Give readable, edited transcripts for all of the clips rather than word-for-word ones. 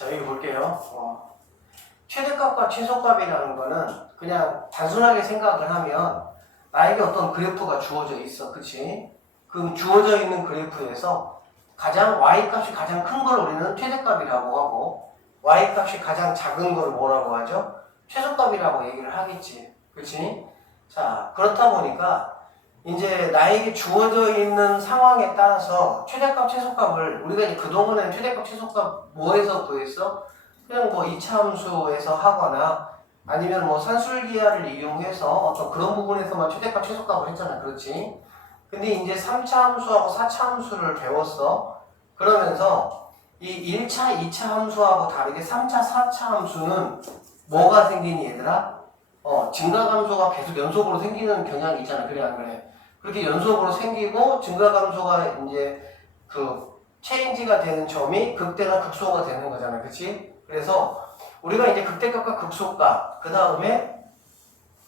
자, 여기 볼게요. 최대값과 최소값이라는 거는 그냥 단순하게 생각을 하면 나에게 어떤 그래프가 주어져 있어. 그치? 그 주어져 있는 그래프에서 y값이 가장 큰 걸 우리는 최대값이라고 하고 y값이 가장 작은 걸 뭐라고 하죠? 최소값이라고 얘기를 하겠지. 그치? 자, 그렇다 보니까 이제 나에게 주어져 있는 상황에 따라서 최대값, 최소값을 우리가 이제 그동안에는 최대값, 최소값 뭐에서 구했어? 그냥 뭐 이차함수에서 하거나 아니면 뭐 산술기하를 이용해서 어떤 그런 부분에서만 최대값, 최소값을 했잖아. 그렇지? 근데 이제 3차 함수하고 4차 함수를 배웠어. 그러면서 이 1차, 2차 함수하고 다르게 3차, 4차 함수는 뭐가 생기니 얘들아? 증가감소가 계속 연속으로 생기는 경향이 있잖아. 그래 안 그래? 그렇게 연속으로 생기고 증가감소가 이제 그 체인지가 되는 점이 극대나 극소가 되는 거잖아. 그치? 그래서 우리가 이제 극대값과 극소값 그 다음에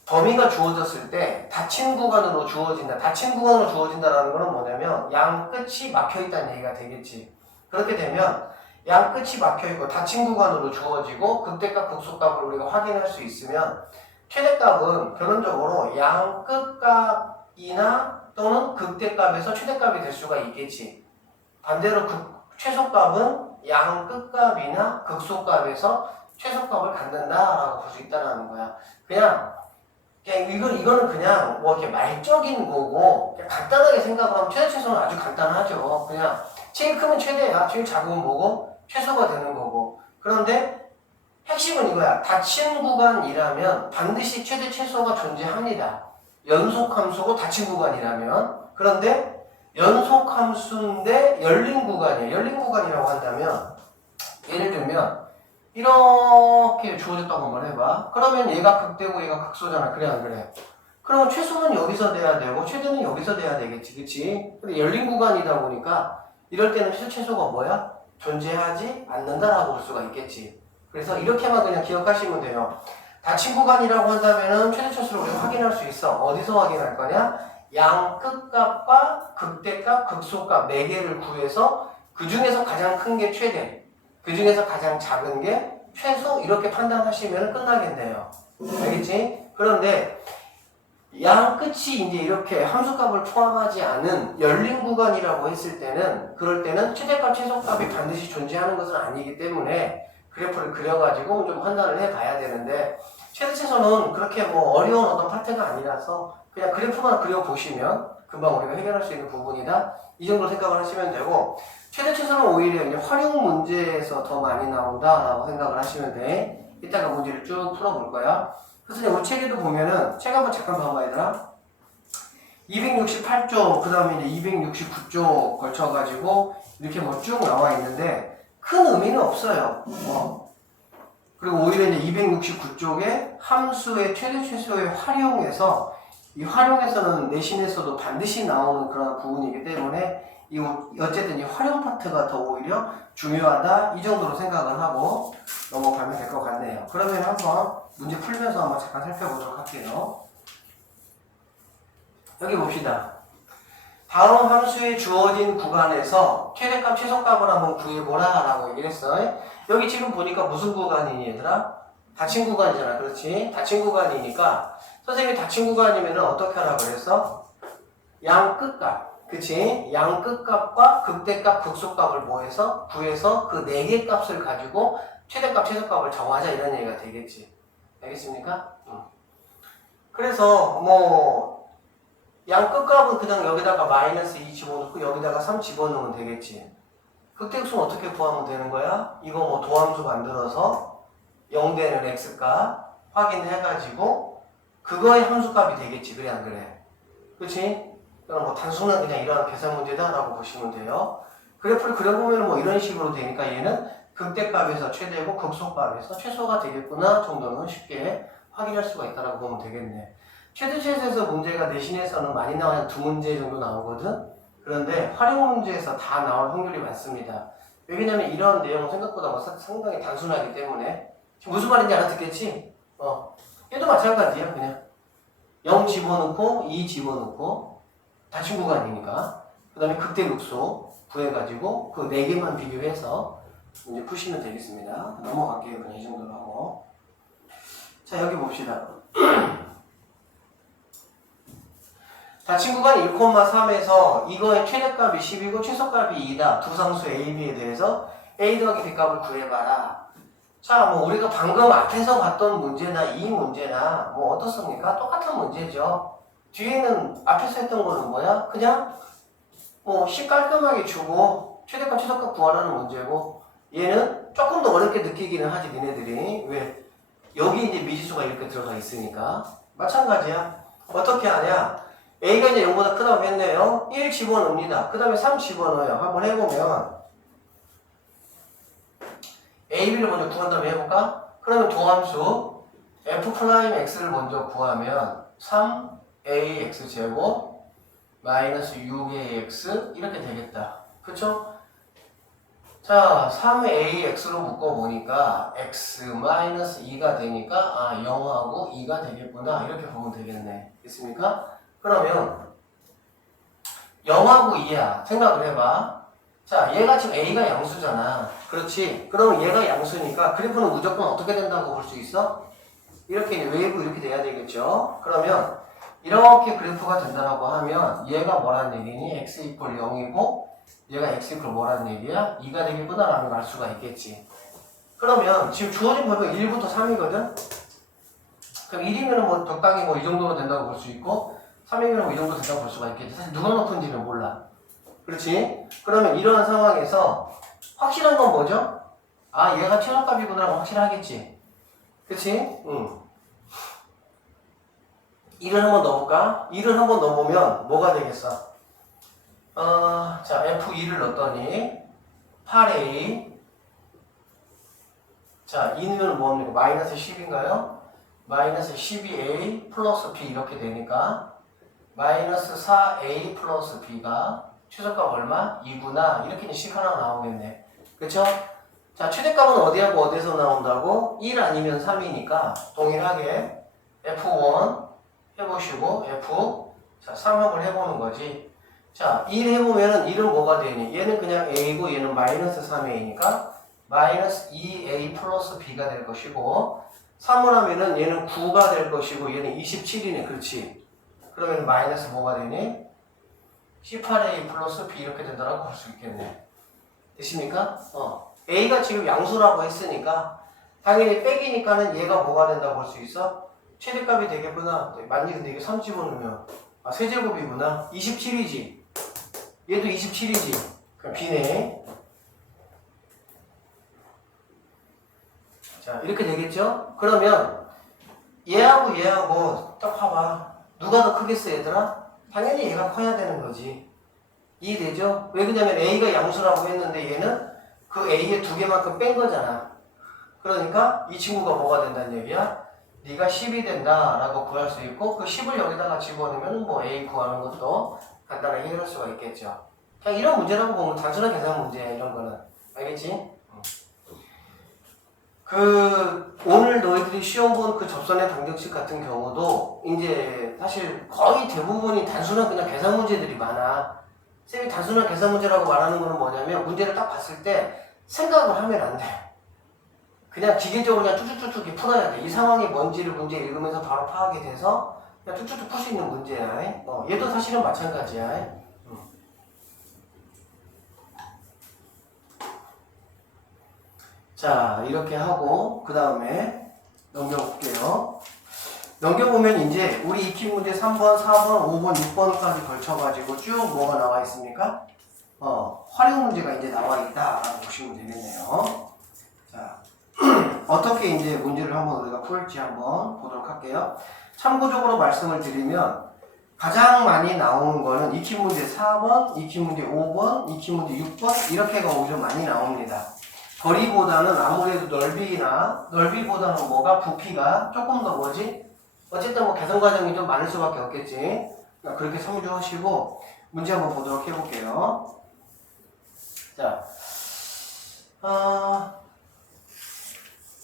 범위가 주어졌을 때 닫힌 구간으로 주어진다. 닫힌 구간으로 주어진다라는 거는 뭐냐면 양 끝이 막혀있다는 얘기가 되겠지. 그렇게 되면 양 끝이 막혀있고 닫힌 구간으로 주어지고 극대값, 극소값을 우리가 확인할 수 있으면 최대값은 결론적으로 양 끝값이나 또는 극대값에서 최대값이 될 수가 있겠지. 반대로 최소값은 양 끝값이나 극소값에서 최소값을 갖는다라고 볼 수 있다는 거야. 그냥 이거는 그냥 뭐 이렇게 말적인 거고 그냥 간단하게 생각을 하면 최대 최소는 아주 간단하죠. 그냥 제일 크면 최대야. 제일 작으면 뭐고? 최소가 되는 거고. 그런데 핵심은 이거야. 닫힌 구간이라면 반드시 최대 최소가 존재합니다. 연속함수고 닫힌 구간이라면. 그런데 연속함수인데 열린 구간이에요. 열린 구간이라고 한다면 예를 들면 이렇게 주어졌다고 한번 해봐. 그러면 얘가 극대고 얘가 극소잖아. 그래 안 그래? 그러면 최소는 여기서 돼야 되고 최대는 여기서 돼야 되겠지. 그치? 근데 열린 구간이다 보니까 이럴 때는 최소가 뭐야? 존재하지 않는다라고 볼 수가 있겠지. 그래서 이렇게만 그냥 기억하시면 돼요. 닫힌 구간이라고 한다면은 최대 최소를 우리가 확인할 수 있어. 어디서 확인할 거냐? 양 끝값과 극대값, 극소값 4개를 구해서 그 중에서 가장 큰 게 최대, 그 중에서 가장 작은 게 최소 이렇게 판단하시면 끝나겠네요. 알겠지? 그런데 양 끝이 이제 이렇게 함수값을 포함하지 않은 열린 구간이라고 했을 때는 그럴 때는 최대값, 최소값이 반드시 존재하는 것은 아니기 때문에 그래프를 그려가지고 좀 판단을 해봐야 되는데 최대 최소는 그렇게 뭐 어려운 어떤 파트가 아니라서 그냥 그래프만 그려보시면 금방 우리가 해결할 수 있는 부분이다. 이 정도 생각을 하시면 되고 최대 최소는 오히려 이제 활용 문제에서 더 많이 나온다라고 생각을 하시면 돼. 이따가 문제를 쭉 풀어볼 거야. 그래서 우리 책에도 보면은 책 한번 잠깐 봐봐 얘들아. 268쪽 그 다음에 이제 269쪽 걸쳐가지고 이렇게 뭐 쭉 나와 있는데 큰 의미는 없어요. 그리고 오히려 이제 269쪽에 함수의 최대 최소의 활용에서 이 활용에서는 내신에서도 반드시 나오는 그런 부분이기 때문에 어쨌든 이 활용 파트가 더 오히려 중요하다 이 정도로 생각을 하고 넘어가면 될 것 같네요. 그러면 한번 문제 풀면서 한번 잠깐 살펴보도록 할게요. 여기 봅시다. 다음 함수에 주어진 구간에서 최대값, 최소값을 한번 구해보라 라고 얘기를 했어요. 여기 지금 보니까 무슨 구간이니 얘들아? 닫힌 구간이잖아. 그렇지? 닫힌 구간이니까 선생님이 닫힌 구간이면 어떻게 하라고 그랬어? 양 끝값. 그치? 양 끝값과 극대값, 극소값을 구해서 그 4개 값을 가지고 최대값, 최소값을 정하자 이런 얘기가 되겠지. 알겠습니까? 그래서 뭐 양 끝값은 그냥 여기다가 마이너스 2 집어넣고 여기다가 3 집어넣으면 되겠지. 극대극소는 어떻게 구하면 되는 거야? 이거 뭐 도함수 만들어서 0 되는 x값 확인해가지고 그거의 함수값이 되겠지. 그래 안 그래? 그치? 그럼 뭐 단순한 그냥 이런 계산 문제다라고 보시면 돼요. 그래프를 그려보면 뭐 이런 식으로 되니까 얘는 극대값에서 최대고 극소값에서 최소가 되겠구나 정도는 쉽게 확인할 수가 있다라고 보면 되겠네. 최대 최소에서 문제가 내신에서는 많이 나와야 2문제 정도 나오거든. 그런데 활용 문제에서 다 나올 확률이 많습니다. 왜냐면 이런 내용은 생각보다 상당히 단순하기 때문에 지금 무슨 말인지 알아듣겠지? 얘도 마찬가지야. 그냥 0 집어넣고 2 집어넣고 닫힌 구간이니까 그 다음에 극대극소 구해가지고 그 4개만 비교해서 문제 푸시면 되겠습니다. 넘어갈게요. 그냥 이 정도로 하고. 자, 여기 봅시다. 자, 친구가 1,3에서 이거의 최대값이 10이고 최소값이 2다. 두 상수 A, B에 대해서 A 더하기 B 값을 구해봐라. 자, 뭐 우리가 방금 앞에서 봤던 문제나 이 문제나 뭐 어떻습니까? 똑같은 문제죠. 뒤에는 앞에서 했던 거는 뭐야? 그냥 뭐 식 깔끔하게 주고 최대값 최소값 구하라는 문제고, 얘는 조금 더 어렵게 느끼기는 하지 니네들이. 왜? 여기 이제 미지수가 이렇게 들어가 있으니까. 마찬가지야. 어떻게 하냐? A가 이제 0보다 크다고 했네요. 1 집어넣습니다. 그 다음에 3 집어넣어요. 한번 해보면 A, B를 먼저 구한 다음에 해볼까? 그러면 도함수 F'X를 먼저 구하면 3AX 제곱 마이너스 6AX 이렇게 되겠다. 그쵸? 자, 3AX로 묶어보니까 X 마이너스 2가 되니까 아 0하고 2가 되겠구나 이렇게 보면 되겠네. 됐습니까? 그러면 0하고 2야. 생각을 해봐. 자, 얘가 지금 A가 양수잖아. 그렇지? 그러면 얘가 양수니까 그래프는 무조건 어떻게 된다고 볼 수 있어? 이렇게 웨이브 이렇게 돼야 되겠죠? 그러면 이렇게 그래프가 된다라고 하면 얘가 뭐라는 얘기니? x 이퀄 0이고 얘가 x 이퀄 뭐라는 얘기야? 2가 되겠구나 라는 걸 알 수가 있겠지. 그러면 지금 주어진 범위가 1부터 3이거든? 그럼 1이면 뭐 적당히 뭐 이 정도로 된다고 볼 수 있고 3이면 뭐 이 정도 된다고 볼 수가 있겠지. 사실 누가 높은지는 몰라. 그렇지? 그러면 이러한 상황에서 확실한 건 뭐죠? 아, 얘가 최소값이구나 확실하겠지. 그치? 응. 1을 한번 넣어볼까? 1을 한번 넣어보면 뭐가 되겠어? 자, F2를 넣었더니 8A. 자, 2는 뭐입니까? 마이너스 10인가요? 마이너스 12A 플러스 B 이렇게 되니까 마이너스 4A 플러스 B가 최소값 얼마? 2구나. 이렇게 식 하나가 나오겠네. 그쵸? 자, 최대값은 어디하고 어디에서 나온다고? 1 아니면 3이니까 동일하게 F1 해보시고 F 자, 3 한번 해보는 거지. 자, 1 해보면은 1은 뭐가 되니? 얘는 그냥 A고 얘는 마이너스 3A니까 마이너스 2A 플러스 B가 될 것이고 3을 하면은 얘는 9가 될 것이고 얘는 27이네. 그렇지? 그러면 마이너스 뭐가 되니? 18A 플러스 B 이렇게 된다라고 볼 수 있겠네. 되십니까? A가 지금 양수라고 했으니까 당연히 빼기니까는 얘가 뭐가 된다고 볼 수 있어? 최대값이 되겠구나. 맞니? 근데 이게 3 집어넣으면 아, 세제곱이구나. 27이지. 얘도 27이지. 그럼 B네. 자, 이렇게 되겠죠? 그러면 얘하고 얘하고 딱 봐봐. 누가 더 크겠어 얘들아? 당연히 얘가 커야 되는 거지. 이해되죠? 왜 그러냐면 A가 양수라고 했는데 얘는 그 A의 두 개만큼 뺀 거잖아. 그러니까 이 친구가 뭐가 된다는 얘기야? 네가 10이 된다 라고 구할 수 있고 그 10을 여기다가 집어넣으면 뭐 A 구하는 것도 간단하게 해볼 수가 있겠죠. 그냥 이런 문제라고 보면 단순한 계산 문제야 이런 거는. 알겠지? 오늘 너희들이 시험 본 그 접선의 방정식 같은 경우도 이제 사실 거의 대부분이 단순한 그냥 계산 문제들이 많아. 쌤이 단순한 계산 문제라고 말하는 거는 뭐냐면 문제를 딱 봤을 때 생각을 하면 안 돼. 그냥 기계적으로 그냥 쭉쭉쭉쭉 풀어야 돼. 이 상황이 뭔지를 문제 읽으면서 바로 파악이 돼서 그냥 쭉쭉쭉 풀 수 있는 문제야. 얘도 사실은 마찬가지야. 자, 이렇게 하고 그 다음에 넘겨볼게요. 넘겨보면 이제 우리 익히 문제 3번, 4번, 5번, 6번까지 걸쳐가지고 쭉 뭐가 나와 있습니까? 활용 문제가 이제 나와 있다라고 보시면 되겠네요. 자, 어떻게 이제 문제를 한번 우리가 풀지 한번 보도록 할게요. 참고적으로 말씀을 드리면 가장 많이 나오는 거는 익히 문제 4번, 익히 문제 5번, 익히 문제 6번 이렇게가 오히려 많이 나옵니다. 거리보다는 아무래도 넓이보다는 뭐가 부피가 조금 더 뭐지? 어쨌든 뭐 계산 과정이 좀 많을 수밖에 없겠지. 그렇게 참조하시고 문제 한번 보도록 해볼게요. 자,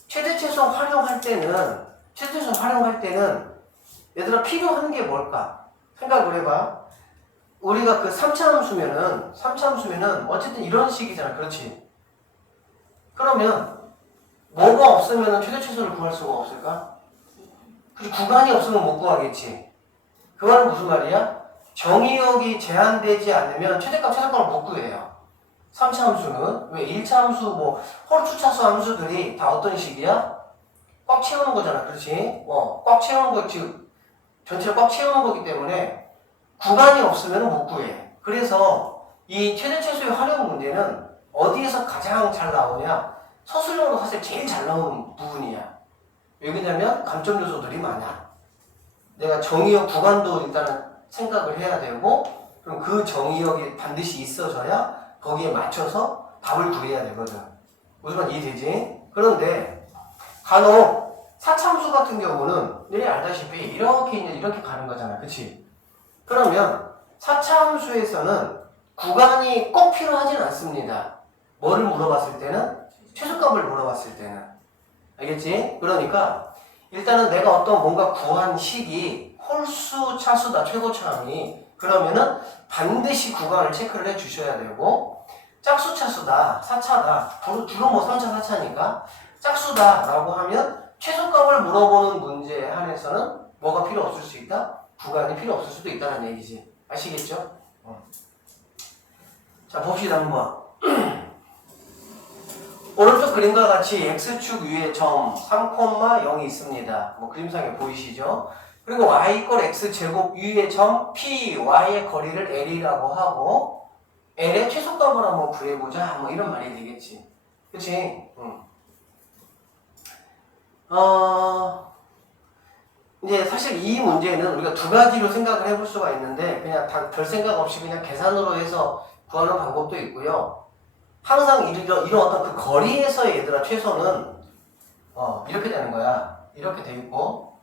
최대최소 활용할 때는 얘들아 필요한 게 뭘까? 생각을 해봐. 우리가 그 3차 함수면은 어쨌든 이런 식이잖아. 그렇지? 그러면 뭐가 없으면 최대 최소를 구할 수가 없을까? 그리고 구간이 없으면 못 구하겠지. 그 말은 무슨 말이야? 정의역이 제한되지 않으면 최대값, 최소값을 못 구해요. 3차 함수는. 왜? 1차 함수, 홀수차수 함수들이 다 어떤 식이야? 꽉 채우는 거잖아. 그렇지? 꽉 채우는 거, 즉, 전체를 꽉 채우는 거기 때문에 구간이 없으면 못 구해. 그래서 이 최대 최소의 활용 문제는 어디에서 가장 잘 나오냐? 서술형으로 사실 제일 잘 나오는 부분이야. 왜냐면 감점 요소들이 많아. 내가 정의역 구간도 일단은 생각을 해야 되고, 그럼 그 정의역이 반드시 있어져야 거기에 맞춰서 답을 구해야 되거든. 무슨 말 이해되지? 그런데 간혹 사참수 같은 경우는 너희 알다시피 이렇게 가는 거잖아. 그치? 그러면 사참수에서는 구간이 꼭 필요하진 않습니다. 뭐를 물어봤을 때는? 최소값을 물어봤을 때는. 알겠지? 그러니까 일단은 내가 어떤 뭔가 구한 식이 홀수, 차수다, 최고차함이 그러면은 반드시 구간을 체크를 해 주셔야 되고, 짝수 차수다, 4차다, 주로 3차, 4차니까 짝수다 라고 하면 최소값을 물어보는 문제에 한해서는 뭐가 필요 없을 수 있다? 구간이 필요 없을 수도 있다는 얘기지. 아시겠죠? 자, 봅시다 한번. 오른쪽 그림과 같이 x축 위에 점 3,0이 있습니다. 그림상에 보이시죠? 그리고 y = x제곱 위에 점 p, y의 거리를 l이라고 하고 l의 최소값을 한번 구해보자. 이런 말이 되겠지. 그치? 이제 사실 이 문제는 우리가 두 가지로 생각을 해볼 수가 있는데, 그냥 별 생각 없이 그냥 계산으로 해서 구하는 방법도 있고요. 항상 이런 어떤 그 거리에서의 얘들아 최소는 이렇게 되는 거야. 이렇게 돼 있고,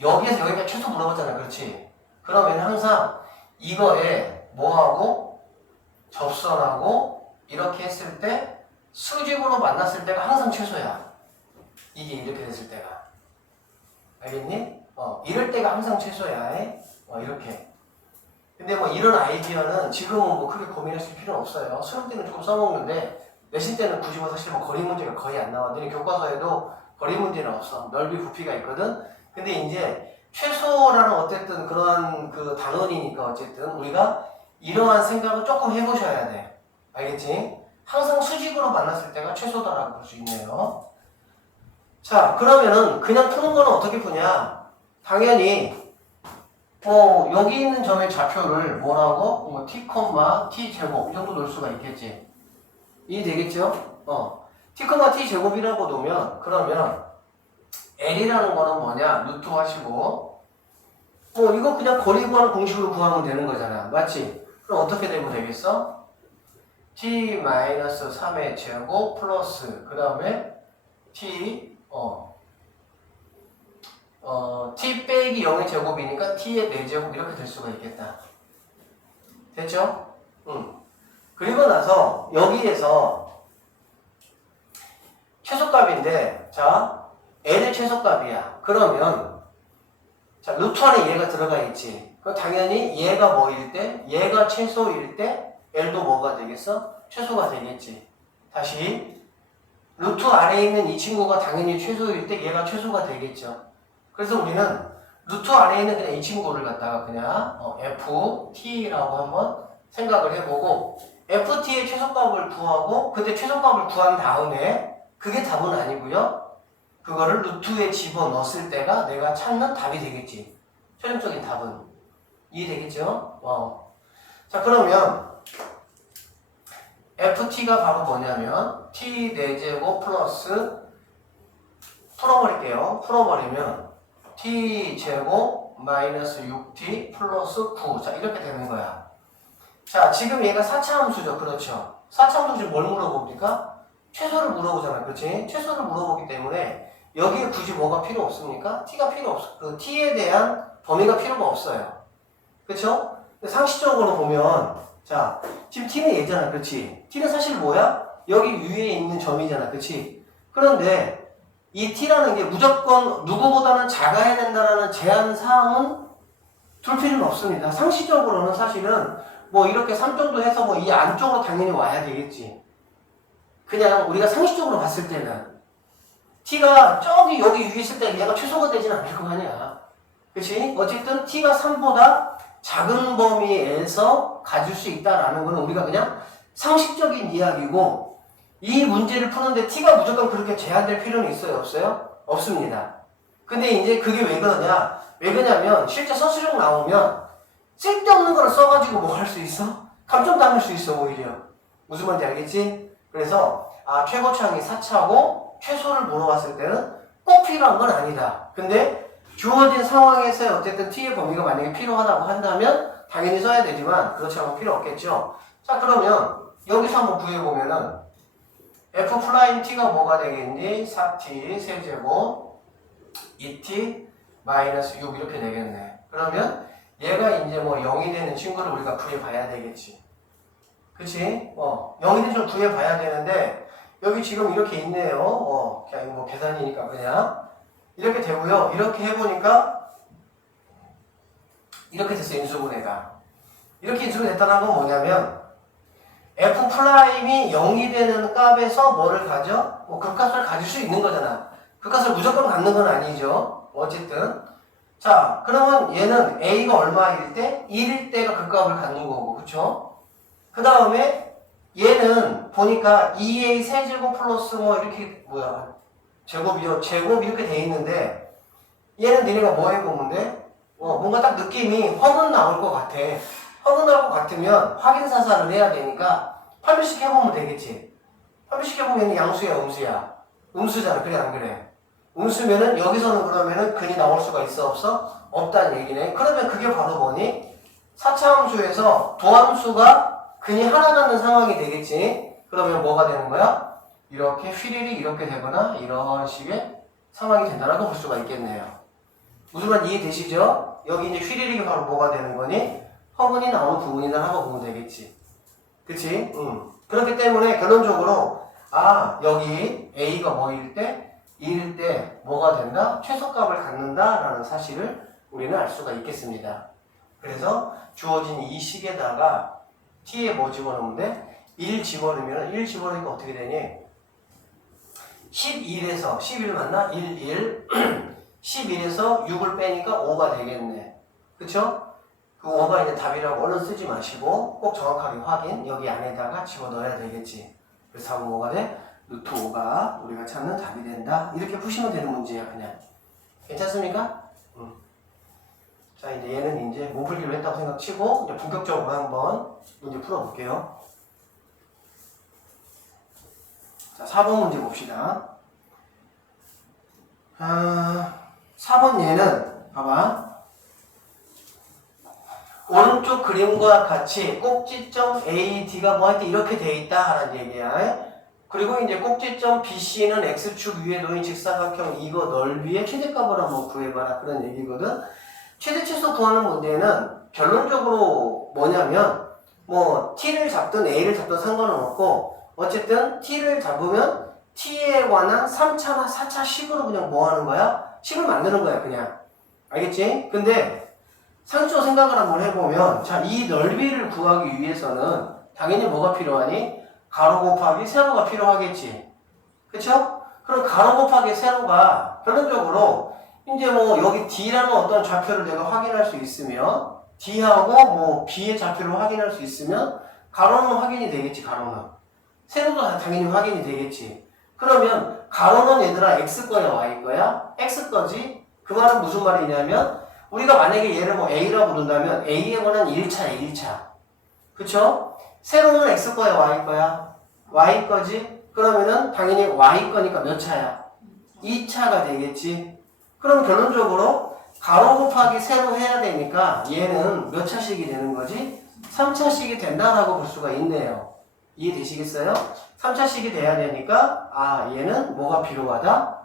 여기에서 여기까지 최소 물어봤잖아. 그렇지? 그러면 항상 이거에 뭐하고 접선하고 이렇게 했을 때 수직으로 만났을 때가 항상 최소야. 이게 이렇게 됐을 때가. 알겠니? 이럴 때가 항상 최소야. 이렇게. 근데 이런 아이디어는 지금은 크게 고민하실 필요는 없어요. 수능 때는 조금 써먹는데 내신 때는 굳이 사실 거리 문제가 거의 안 나와. 너네 교과서에도 거리 문제는 없어. 넓이 부피가 있거든. 근데 이제 최소라는 어쨌든 그러한 그 단원이니까 어쨌든 우리가 이러한 생각을 조금 해보셔야 돼. 알겠지? 항상 수직으로 만났을 때가 최소다라고 볼 수 있네요. 자, 그러면은 그냥 푸는 거는 어떻게 푸냐? 당연히 여기 있는 점의 좌표를 뭐라고? t, t 제곱 이 정도 놓을 수가 있겠지. 이해되겠죠? t, t 제곱이라고 놓으면 그러면 l이라는 거는 뭐냐? 루트 하시고 이거 그냥 거리 구하는 공식으로 구하면 되는 거잖아. 맞지? 그럼 어떻게 되면 되겠어? t-3의 제곱 플러스 그 다음에 t t 빼기 0의 제곱이니까 t의 4제곱 이렇게 될 수가 있겠다. 됐죠? 그리고 나서 여기에서 최소값인데, 자, l의 최소값이야. 그러면 자, 루트 안에 얘가 들어가 있지. 그럼 당연히 얘가 뭐일 때? 얘가 최소일 때 l도 뭐가 되겠어? 최소가 되겠지. 다시 루트 아래에 있는 이 친구가 당연히 최소일 때 얘가 최소가 되겠죠. 그래서 우리는 루트 아래에 있는 그냥 이 친구를 갖다가 그냥 ft라고 한번 생각을 해보고, ft의 최소값을 구하고 그때 최소값을 구한 다음에 그게 답은 아니고요. 그거를 루트에 집어넣었을 때가 내가 찾는 답이 되겠지. 최종적인 답은. 이해되겠죠? 자, 그러면 ft가 바로 뭐냐면 t 4제곱 플러스 풀어버리면 t제곱 마이너스 6t 플러스 9. 자, 이렇게 되는 거야. 자, 지금 얘가 4차 함수죠. 그렇죠? 4차 함수 지금 뭘 물어봅니까? 최소를 물어보잖아. 그렇지? 최소를 물어보기 때문에 여기에 굳이 뭐가 필요 없습니까? t가 필요 없어. 그 t에 대한 범위가 필요가 없어요. 그렇죠? 상식적으로 보면 자, 지금 t는 얘잖아. 그렇지? t는 사실 뭐야? 여기 위에 있는 점이잖아. 그렇지? 그런데 이 t라는 게 무조건 누구보다는 작아야 된다라는 제한 사항은 둘 필요는 없습니다. 상식적으로는 사실은 이렇게 3 정도 해서 이 안쪽으로 당연히 와야 되겠지. 그냥 우리가 상식적으로 봤을 때는 t가 저기 여기 위에 있을 때 얘가 최소가 되지는 않을 거 아니야. 그치? 어쨌든 t가 3보다 작은 범위에서 가질 수 있다라는 거는 우리가 그냥 상식적인 이야기고, 이 문제를 푸는데 t가 무조건 그렇게 제한될 필요는 있어요? 없어요? 없습니다. 근데 이제 그게 왜 그러냐? 왜 그러냐면 실제 서술형 나오면 쓸데없는 거를 써가지고 뭐 할 수 있어? 감점 당할 수 있어 오히려. 무슨 말인지 알겠지? 그래서 최고차항이 4차고 최소를 물어봤을 때는 꼭 필요한 건 아니다. 근데 주어진 상황에서 어쨌든 t의 범위가 만약에 필요하다고 한다면 당연히 써야 되지만 그렇지 않으면 필요 없겠죠. 자, 그러면 여기서 한번 구해보면은 f'(t가) 뭐가 되겠니? 4t 세제곱 2t 마이너스 6 이렇게 되겠네. 그러면 얘가 이제 뭐 0이 되는 친구를 우리가 구해봐야 되겠지. 그치? 0이 되는 친구를 구해봐야 되는데 여기 지금 이렇게 있네요. 그냥 뭐 계산이니까 그냥 이렇게 되고요. 이렇게 해보니까 이렇게 됐어요. 인수분해가. 이렇게 인수분해됐다는 건 뭐냐면 f'이 0이 되는 값에서 뭐를 가져? 뭐 극값을 가질 수 있는 거잖아. 극값을 무조건 갖는 건 아니죠. 어쨌든 자, 그러면 얘는 a가 얼마일 때? 1일 때가 극값을 갖는 거고, 그쵸? 그 다음에 얘는 보니까 2a 세제곱 플러스 뭐 이렇게 제곱이요. 제곱 이렇게 돼 있는데 얘는 니네가 뭐 해보면 돼? 뭔가 딱 느낌이 허근 나올 것 같아. 허근 나올 것 같으면 확인 사살을 해야 되니까 판별식 해보면 되겠지. 판별식 해보면 얘는 양수야, 음수야? 음수잖아. 그래, 안 그래? 음수면은 여기서는 그러면은 근이 나올 수가 있어, 없어? 없다는 얘기네. 그러면 그게 바로 뭐니? 4차 함수에서 도함수가 근이 하나 갖는 상황이 되겠지. 그러면 뭐가 되는 거야? 이렇게 휘리리 이렇게 되거나 이런 식의 상황이 된다라고 볼 수가 있겠네요. 무슨 말 이해되시죠? 여기 이제 휘리릭이 바로 뭐가 되는 거니? 허근이 나오는 부분이라고 보면 되겠지. 그치? 그렇기 때문에 결론적으로 여기 a가 뭐일 때? 2일 때 뭐가 된다? 최소값을 갖는다라는 사실을 우리는 알 수가 있겠습니다. 그래서 주어진 이 식에다가 t에 뭐 집어넣으면 돼? 1 집어넣으면 1 집어넣으니까 어떻게 되니? 11에서 11 맞나? 1, 1 11에서 6을 빼니까 5가 되겠네. 그쵸? 그 5가 이제 답이라고 얼른 쓰지 마시고 꼭 정확하게 확인 여기 안에다가 집어넣어야 되겠지. 그래서 답은 뭐가 돼? 루트 5가 우리가 찾는 답이 된다. 이렇게 푸시면 되는 문제야 그냥. 괜찮습니까? 자, 이제 얘는 이제 몸풀기로 했다고 생각치고 이제 본격적으로 한번 문제 풀어볼게요. 자, 4번 문제 봅시다. 4번 얘는 봐봐. 오른쪽 그림과 같이 꼭지점 AD가 뭐 할 때 이렇게 돼 있다 라는 얘기야. 그리고 이제 꼭지점 BC는 X축 위에 놓인 직사각형 이거 넓이의 최대값을 한번 구해봐라 그런 얘기거든. 최대 최소 구하는 문제는 결론적으로 뭐냐면 뭐 T를 잡든 A를 잡든 상관은 없고 어쨌든 T를 잡으면 T에 관한 3차나 4차 식으로 그냥 뭐 하는 거야? 식을 만드는 거야 그냥. 알겠지? 근데 상식적으로 생각을 한번 해보면 자, 이 넓이를 구하기 위해서는 당연히 뭐가 필요하니? 가로 곱하기 세로가 필요하겠지. 그쵸? 그럼 가로 곱하기 세로가 결론적으로 이제 뭐 여기 D라는 어떤 좌표를 내가 확인할 수 있으면 D하고 뭐 B의 좌표를 확인할 수 있으면 가로는 확인이 되겠지. 가로는. 세로도 당연히 확인이 되겠지. 그러면 가로는 얘들아 X 거야 Y 거야? X 거지? 그 말은 무슨 말이냐면 우리가 만약에 얘를 뭐 A라고 부른다면 A에 관한 1차야 1차. 그쵸? 세로는 X 거야 Y 거야? Y 거지? 그러면은 당연히 Y 거니까 몇 차야? 2차가 되겠지. 그럼 결론적으로 가로 곱하기 세로 해야 되니까 얘는 몇 차씩이 되는 거지? 3차씩이 된다라고 볼 수가 있네요. 이해되시겠어요? 3차씩이 돼야 되니까 얘는 뭐가 필요하다?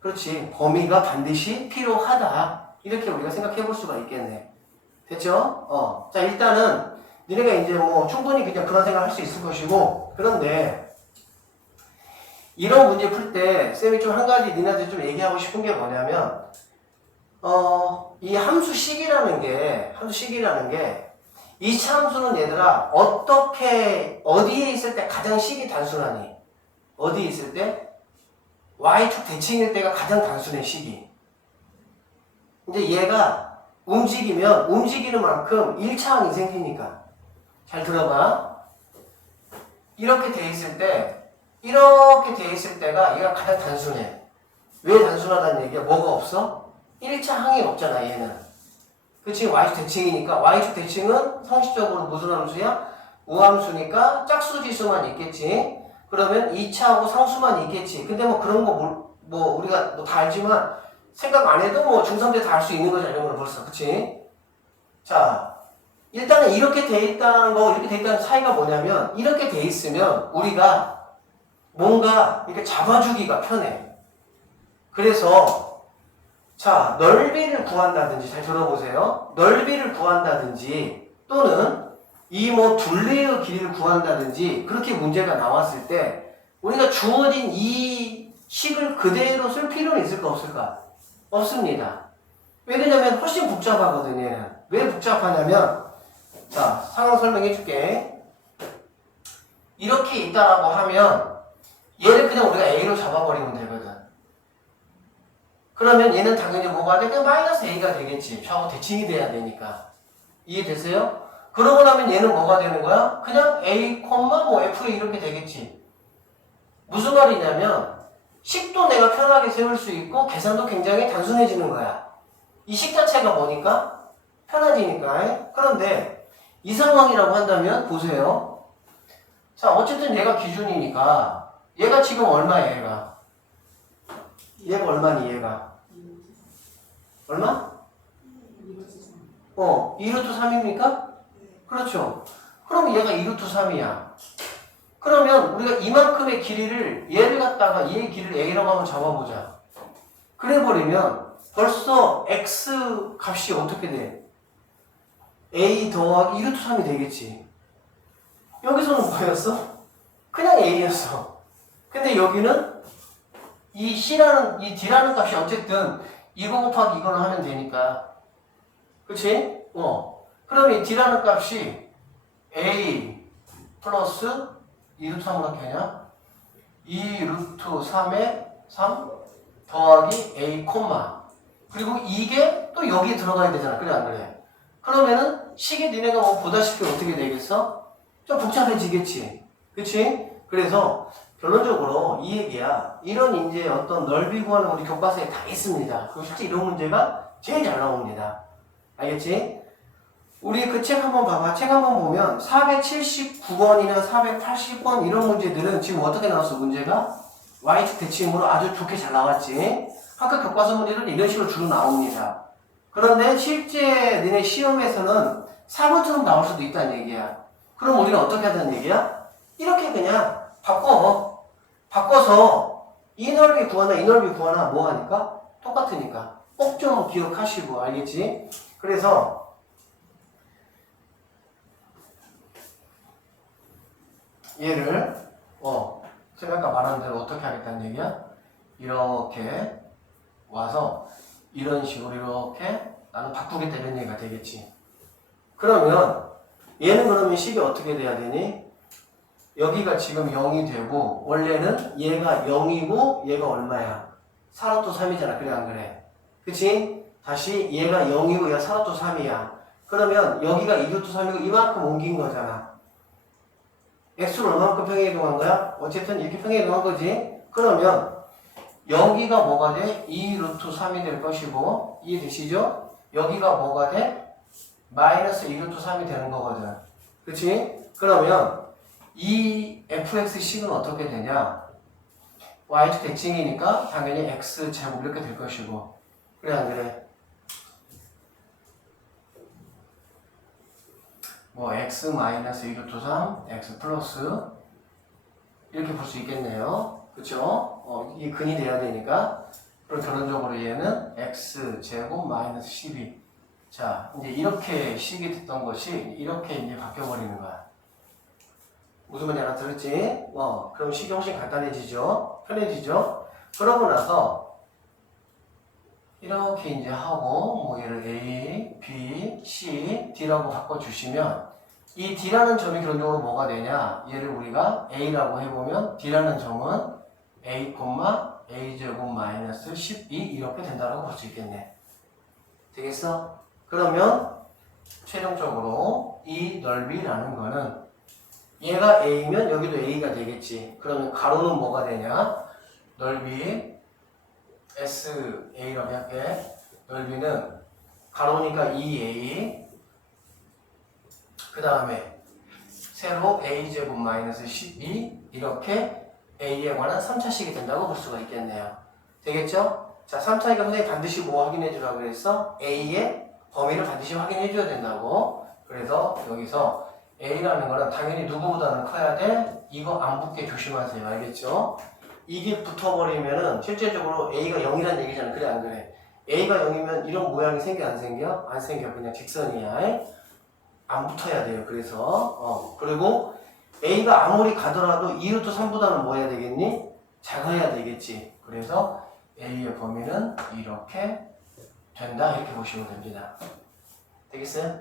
그렇지. 범위가 반드시 필요하다. 이렇게 우리가 생각해 볼 수가 있겠네. 됐죠? 자, 일단은 니네가 이제 뭐 충분히 그냥 그런 생각 할 수 있을 것이고 그런데 이런 문제 풀 때 쌤이 좀 한 가지 니네한테 좀 얘기하고 싶은 게 뭐냐면 이 함수식이라는 게 2차 함수는 얘들아 어디에 있을 때 가장 식이 단순하니? 어디에 있을 때? Y축 대칭일 때가 가장 단순해, 식이. 이제 얘가 움직이면 움직이는 만큼 1차항이 생기니까. 잘 들어봐. 이렇게 돼 있을 때가 얘가 가장 단순해. 왜 단순하다는 얘기야? 뭐가 없어? 1차 항이 없잖아, 얘는. 그치? Y축 대칭이니까. Y축 대칭은 상식적으로 무슨 함수야? 우함수니까 짝수지수만 있겠지. 그러면 2차하고 상수만 있겠지. 근데 뭐 그런 거 우리가 다 알지만 생각 안 해도 뭐 중3 때 다 알 수 있는 거잖아, 이런 거는 벌써. 그치? 자, 일단은 이렇게 돼 있다는 거, 이렇게 돼 있다는 차이가 뭐냐면, 이렇게 돼 있으면 우리가 뭔가 이렇게 잡아주기가 편해. 그래서, 자, 넓이를 구한다든지, 잘 들어보세요. 넓이를 구한다든지, 또는 이 둘레의 길이를 구한다든지, 그렇게 문제가 나왔을 때, 우리가 주어진 이 식을 그대로 쓸 필요는 있을까, 없을까? 없습니다. 왜 그러냐면 훨씬 복잡하거든요, 얘는. 왜 복잡하냐면, 자, 상황 설명해 줄게. 이렇게 있다라고 하면 얘를 그냥 우리가 A로 잡아버리면 되거든. 그러면 얘는 당연히 뭐가 돼? 그냥 마이너스 A가 되겠지. 좌우 대칭이 돼야 되니까. 이해되세요? 그러고 나면 얘는 뭐가 되는 거야? 그냥 A, FA 이렇게 되겠지. 무슨 말이냐면 식도 내가 편하게 세울 수 있고 계산도 굉장히 단순해지는 거야. 이 식 자체가 뭐니까? 편해지니까. 그런데 이 상황이라고 한다면 보세요. 자, 어쨌든 얘가 기준이니까 얘가 지금 얼마야, 얘가 얼마니, 얘가? 얼마? 2루트 3입니까? 그렇죠. 그럼 얘가 2루트 3이야. 그러면 우리가 이만큼의 길이를 얘를 갖다가 얘의 길이를 A라고 한번 잡아보자. 그래버리면 벌써 X 값이 어떻게 돼? A 더하기 2루트 3이 되겠지. 여기서는 뭐였어? 그냥 A였어. 근데 여기는 이 C라는, 이 D라는 값이 어쨌든 이거 곱하기 이걸로 하면 되니까. 그치? 그럼 이 D라는 값이 A 플러스 2루트 3으로 되냐? 2루트 3에 3 더하기 A 콤마. 그리고 이게 또 여기에 들어가야 되잖아. 그래, 안 그래? 그러면은 식이 니네가 보다시피 어떻게 되겠어? 좀 복잡해지겠지. 그치? 그래서 결론적으로 이 얘기야. 이런 이제 어떤 넓이 구하는 우리 교과서에 다 있습니다. 그리고 실제 이런 문제가 제일 잘 나옵니다. 알겠지? 우리 그 책 한번 봐봐. 책 한번 보면 479번이나 480번 이런 문제들은 지금 어떻게 나왔어, 문제가? Y축 대칭으로 아주 좋게 잘 나왔지. 학교 교과서 문제는 이런 식으로 주로 나옵니다. 그런데 실제 너네 시험에서는 4번처럼 나올 수도 있다는 얘기야. 그럼 우리는 어떻게 하자는 얘기야? 이렇게 그냥 바꿔서 이 넓이 구하나 이 넓이 구하나 뭐 하니까? 똑같으니까. 꼭 좀 기억하시고, 알겠지? 그래서 얘를 제가 아까 말한 대로 어떻게 하겠다는 얘기야? 이렇게 와서 이런 식으로 이렇게 나는 바꾸겠다 이런 얘기가 되겠지. 그러면 얘는 그러면 식이 어떻게 돼야 되니? 여기가 지금 0이 되고 원래는 얘가 0이고 얘가 얼마야? 4루트 3이잖아. 그래, 안 그래? 그치? 다시 얘가 0이고 얘가 4루트 3이야. 그러면 여기가 2루트 3이고 이만큼 옮긴 거잖아. x를 얼마만큼 평행이동한 거야? 어쨌든 이렇게 평행이동한 거지. 그러면 여기가 뭐가 돼? 2루트 3이 될 것이고, 이해되시죠? 여기가 뭐가 돼? 마이너스 2루트 3이 되는 거거든. 그치? 그러면 이 fx식은 어떻게 되냐? y축 대칭이니까 당연히 x제곱 이렇게 될 것이고. 그래, 안 그래? x 마이너스 2루트 3, x 플러스 이렇게 볼 수 있겠네요. 그쵸? 이게 근이 돼야 되니까. 그리고 결론적으로 얘는 x제곱 마이너스 12. 자, 이제 이렇게 식이 됐던 것이 이렇게 이제 바뀌어버리는 거야. 무슨 말인지 알아들었지? 그럼 식이 훨씬 간단해지죠? 편해지죠? 그러고 나서 이렇게 이제 하고 얘를 A, B, C, D라고 바꿔주시면 이 D라는 점이 기본적으로 뭐가 되냐? 얘를 우리가 A라고 해보면 D라는 점은 A, A제곱 마이너스 12 이렇게 된다고 볼 수 있겠네. 되겠어? 그러면 최종적으로 이 넓이라는 거는 얘가 A면 여기도 A가 되겠지. 그러면 가로는 뭐가 되냐? 넓이 SA라고 할게. 넓이는 가로니까 2A 그 다음에 세로 A제곱 마이너스 12 이렇게 A에 관한 3차식이 된다고 볼 수가 있겠네요. 되겠죠? 자, 3차니까 선생님이 반드시 뭐 확인해 주라고 그랬어? A의 범위를 반드시 확인해 줘야 된다고. 그래서 여기서 A라는 거는 당연히 누구보다는 커야 돼. 이거 안 붙게 조심하세요. 알겠죠? 이게 붙어버리면은 실제적으로 A가 0이란 얘기잖아. 그래 안 그래? A가 0이면 이런 모양이 생겨 안 생겨? 안 생겨. 그냥 직선이야. 안 붙어야 돼요. 그래서 그리고 A가 아무리 가더라도 2루트 3보다는 뭐 해야 되겠니? 작아야 되겠지. 그래서 A의 범위는 이렇게 된다. 이렇게 보시면 됩니다. 되겠어요?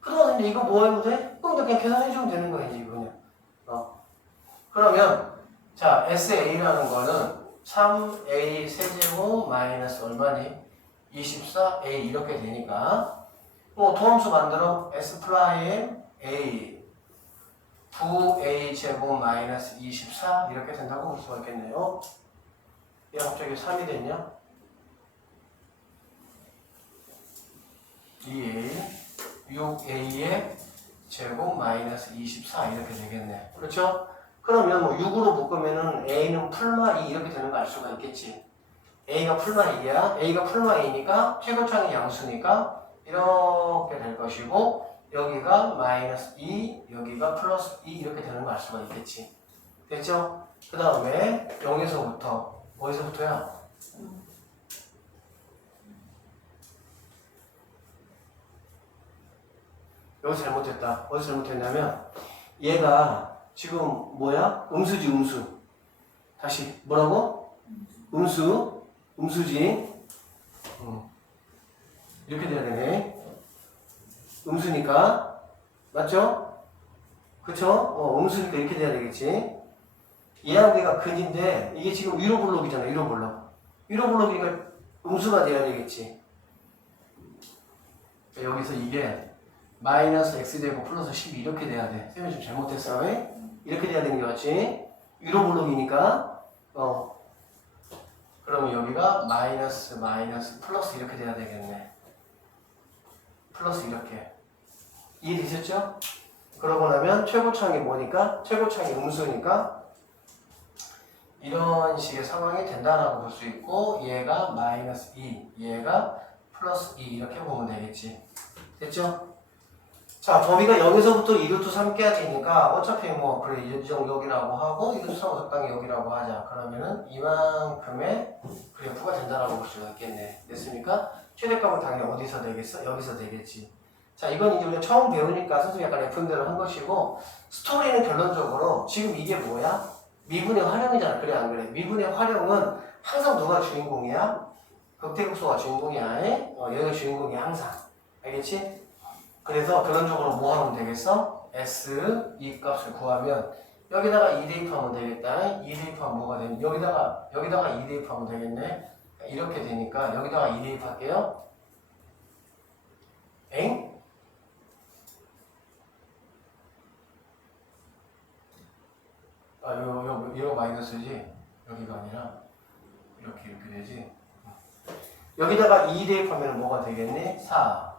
그동안 이제 이거 뭐 해도 돼? 그럼 그냥 계산해주면 되는 거야, 이제 그냥. 그러면, 자, SA라는 거는 3A 세제곱 마이너스 얼마니? 24A 이렇게 되니까, 뭐, 도함수 만들어 S 프라임 A 9A 제곱 마이너스 24 이렇게 된다고 볼 수가 있겠네요. 얘가 갑자기 3이 됐냐? 2A 6A의 제곱 마이너스 24 이렇게 되겠네. 그렇죠? 그러면 뭐 6으로 묶으면은 A는 풀마 2 이렇게 되는 거 알 수가 있겠지. A가 풀마 2야. A가 풀마 2니까 최고창이 양수니까 이렇게 될 것이고 여기가 마이너스 2, 여기가 플러스 2 이렇게 되는 거 알 수가 있겠지. 됐죠? 그 다음에 0에서부터 어디서부터야? 여기서 잘못했다. 어디서 잘못했냐면 얘가 지금 뭐야? 음수지 음수. 다시 뭐라고? 음수지. 이렇게 돼야 되네. 음수니까 맞죠? 그쵸? 음수니까 이렇게 돼야 되겠지. 얘하고 얘가 근인데 이게 지금 위로 블록이잖아. 위로 블록. 위로 블록이니까 음수가 돼야 되겠지. 여기서 이게 마이너스 x제곱 플러스 12 이렇게 돼야 돼. 쌤이 좀 잘못했어. 이렇게 돼야 되는 게 맞지? 위로 블록이니까 그러면 여기가 마이너스 플러스 이렇게 돼야 되겠네. 플러스 이렇게. 이해되셨죠? 그러고 나면 최고창이 뭐니까? 최고창이 음수니까 이런 식의 상황이 된다라고 볼 수 있고 얘가 마이너스 2, 얘가 플러스 2 이렇게 보면 되겠지. 됐죠? 자, 범위가 0에서부터 2루트 3개가 되니까 어차피 뭐 그래 이 정도 여기라고 하고 2루트 3 적당히 여기라고 하자. 그러면은 이만큼의 그래프가 된다라고 볼 수가 있겠네. 됐습니까? 최대값은 당연히 어디서 되겠어? 여기서 되겠지. 자, 이건 이제 우리가 처음 배우니까 선생님이 약간 F대로 한 것이고 스토리는 결론적으로 지금 이게 뭐야? 미분의 활용이잖아. 그래 안 그래? 미분의 활용은 항상 누가 주인공이야? 극대극소가 주인공이야. 얘가 주인공이야 항상. 알겠지? 그래서 결론적으로 뭐 하면 되겠어? S 이 값을 구하면 여기다가 2 대입하면 되겠다. 2 대입하면 뭐가 되니? 여기다가 2 대입하면 되겠네. 이렇게 되니까 여기다가 2 대입할게요. 엥? 이거 마이너스지? 여기가 아니라 이렇게 되지? 여기다가 2 대입하면 뭐가 되겠니? 4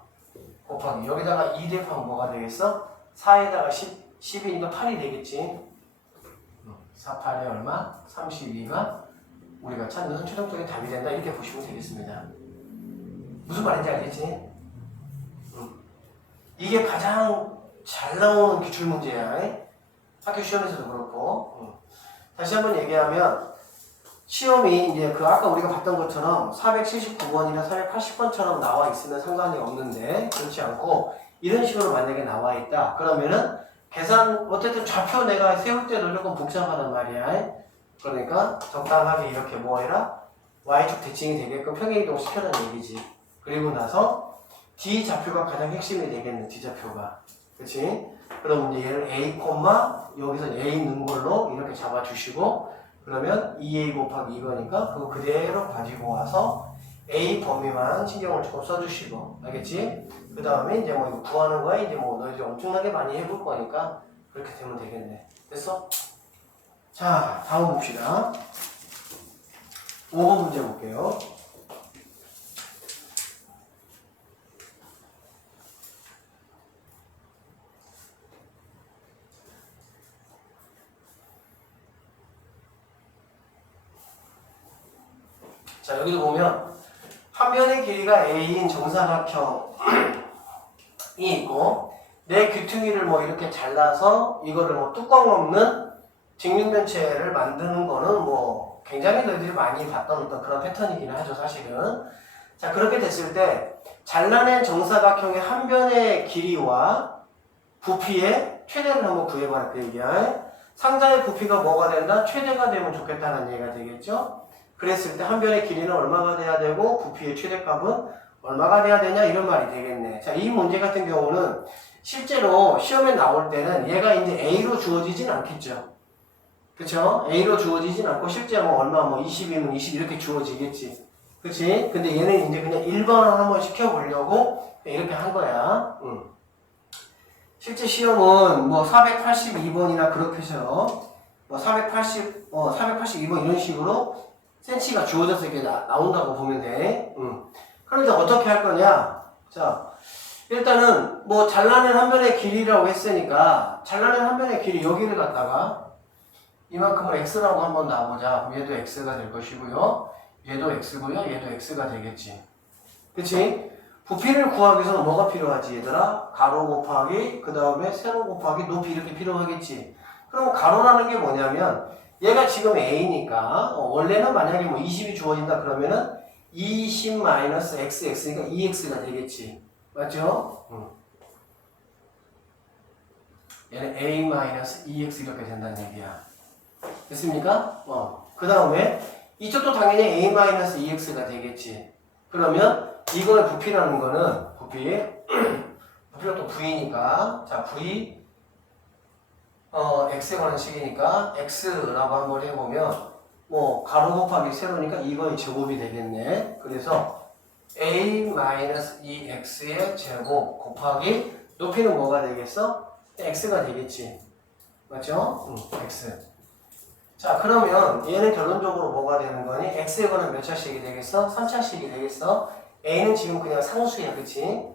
곱하기 여기다가 2 대입하면 뭐가 되겠어? 4에다가 10이니까 8이 되겠지. 4, 8에 얼마? 32가 우리가 찾는 최종적인 답이 된다. 이렇게 보시면 되겠습니다. 무슨 말인지 알겠지? 이게 가장 잘 나오는 기출문제야. 학교 시험에서도 그렇고. 다시 한번 얘기하면 시험이 이제 그 아까 우리가 봤던 것처럼 479번이나 480번처럼 나와 있으면 상관이 없는데 그렇지 않고 이런 식으로 만약에 나와 있다. 그러면은 계산 어쨌든 좌표 내가 세울 때도 조금 복잡하단 말이야. 그러니까 적당하게 이렇게 뭐 해라? Y축 대칭이 되게끔 평행이동 시켜라는 얘기지. 그리고 나서 D 좌표가 가장 핵심이 되겠네. D 좌표가. 그치? 그럼 이제 얘를 A, 여기서 A 있는 걸로 이렇게 잡아주시고, 그러면 2A 곱하기 이거니까 그거 그대로 가지고 와서 A 범위만 신경을 조금 써주시고, 알겠지? 그 다음에 이제 뭐 이거 구하는 거야. 이제 뭐 너희들 엄청나게 많이 해볼 거니까 그렇게 되면 되겠네. 됐어? 자, 다음 봅시다. 5번 문제 볼게요. 자, 여기도 보면 한 변의 길이가 A인 정사각형이 있고, 내 귀퉁이를 뭐 이렇게 잘라서 이거를 뭐 뚜껑 없는 직육면체를 만드는 거는 뭐 굉장히 너희들이 많이 봤던 어떤 그런 패턴이긴 하죠, 사실은. 자, 그렇게 됐을 때 잘라낸 정사각형의 한 변의 길이와 부피의 최대를 한번 구해봐라, 그 얘기야. 상자의 부피가 뭐가 된다? 최대가 되면 좋겠다는 얘기가 되겠죠? 그랬을 때 한 변의 길이는 얼마가 돼야 되고 부피의 최대값은 얼마가 돼야 되냐, 이런 말이 되겠네. 자, 이 문제 같은 경우는 실제로 시험에 나올 때는 얘가 이제 A로 주어지진 않겠죠. 그쵸? A로 주어지진 않고 실제 뭐 얼마 뭐 20이면 20 이렇게 주어지겠지. 그치? 근데 얘는 이제 그냥 1번을 한번 시켜보려고 이렇게 한 거야. 실제 시험은 뭐 482번이나 그렇게 해서 뭐 482번 이런 식으로 센치가 주어져서 이렇게 나온다고 보면 돼. 그런데 어떻게 할 거냐? 자, 일단은 뭐 잘라낸 한 변의 길이라고 했으니까 잘라낸 한 변의 길이 여기를 갖다가 이만큼을 x라고 한번 놔보자. 그럼 얘도 x가 될 것이고요. 얘도 x고요. 얘도 x가 되겠지. 그치? 부피를 구하기 위해서는 뭐가 필요하지, 얘들아? 가로 곱하기, 그 다음에 세로 곱하기 높이 이렇게 필요하겠지. 그럼 가로라는 게 뭐냐면 얘가 지금 a니까 원래는 만약에 뭐 20이 주어진다 그러면은 20-xx니까 2x가 되겠지. 맞죠? 얘는 a-2x 이렇게 된다는 얘기야. 됐습니까? 그 다음에 이쪽도 당연히 a-2x가 되겠지. 그러면 이거의 부피라는 거는 부피가 또 v니까, 자, v x에 관한 식이니까 x라고 한번 해보면 뭐 가로 곱하기 세로니까 이거의 제곱이 되겠네. 그래서 a-2x의 제곱 곱하기 높이는 뭐가 되겠어? x가 되겠지. 맞죠? x. 자, 그러면 얘는 결론적으로 뭐가 되는 거니? x에 관한 몇 차식이 되겠어? 3차식이 되겠어? a는 지금 그냥 상수야, 그치?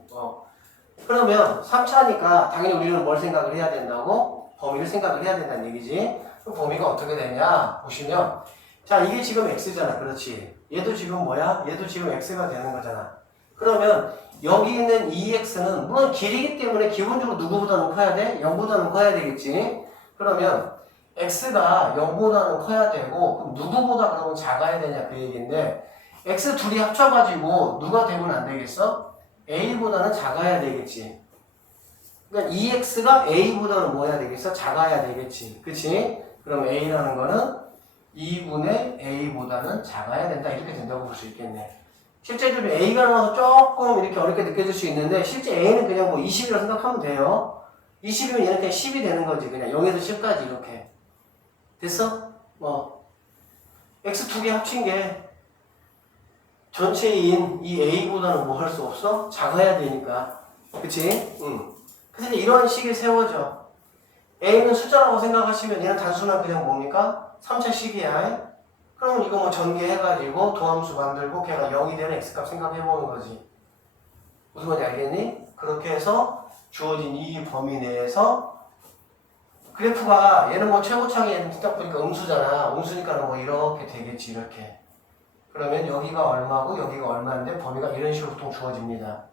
그러면 3차니까 당연히 우리는 뭘 생각을 해야 된다고? 범위를 생각을 해야 된다는 얘기지. 그럼 범위가 어떻게 되냐? 보시면, 자, 이게 지금 x잖아, 그렇지? 얘도 지금 뭐야? 얘도 지금 x가 되는 거잖아. 그러면 여기 있는 2x는 물론 길이기 때문에 기본적으로 누구보다는 커야 돼? 0보다는 커야 되겠지? 그러면 x가 0보다는 커야 되고, 그럼 누구보다 그러면 작아야 되냐, 그 얘기인데, x 둘이 합쳐가지고 누가 되면 안 되겠어? a보다는 작아야 되겠지. 그러니까 2x가 a보다는 뭐 해야 되겠어? 작아야 되겠지. 그치? 그럼 a라는 거는 2분의 a보다는 작아야 된다. 이렇게 된다고 볼 수 있겠네. 실제적으로 a가 나와서 조금 이렇게 어렵게 느껴질 수 있는데, 실제 a는 그냥 뭐 20이라고 생각하면 돼요. 20이면 얘는 그냥 10이 되는 거지. 그냥 0에서 10까지 이렇게. 됐어? x 두 개 합친 게 전체인 이 a보다는 뭐 할 수 없어? 작아야 되니까. 그치? 그래서 이런 식이 세워져. a는 숫자라고 생각하시면 얘는 단순한 그냥 뭡니까? 3차식이야. 그러면 이거 뭐 전개해가지고 도함수 만들고 걔가 0이 되는 x값 생각해보는 거지. 무슨 말인지 알겠니? 그렇게 해서 주어진 이 범위 내에서 그래프가 얘는 뭐 최고창이 얘는 딱 보니까 음수잖아. 음수니까 뭐 이렇게 되겠지, 이렇게. 그러면 여기가 얼마고 여기가 얼마인데 범위가 이런 식으로 보통 주어집니다.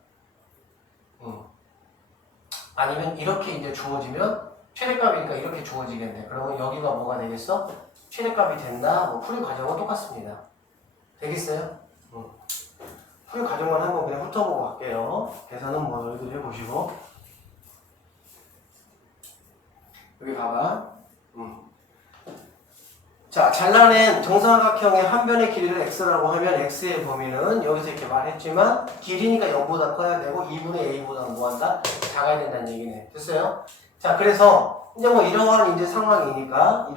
아니면 이렇게 이제 주어지면 최대값이니까 이렇게 주어지겠네. 그러면 여기가 뭐가 되겠어? 최대값이 된다. 뭐 풀이 과정은 똑같습니다. 되겠어요? 풀이 과정만 한번 그냥 훑어보고 갈게요. 계산은 뭐 너희들 해보시고. 여기 봐봐. 자, 잘라낸 정사각형의 한 변의 길이를 x라고 하면 x의 범위는 여기서 이렇게 말했지만 길이니까 0보다 커야 되고 2분의 a보다 뭐한다? 작아야 된다는 얘기네. 됐어요? 자, 그래서 이제 뭐 이러한 이제 상황이니까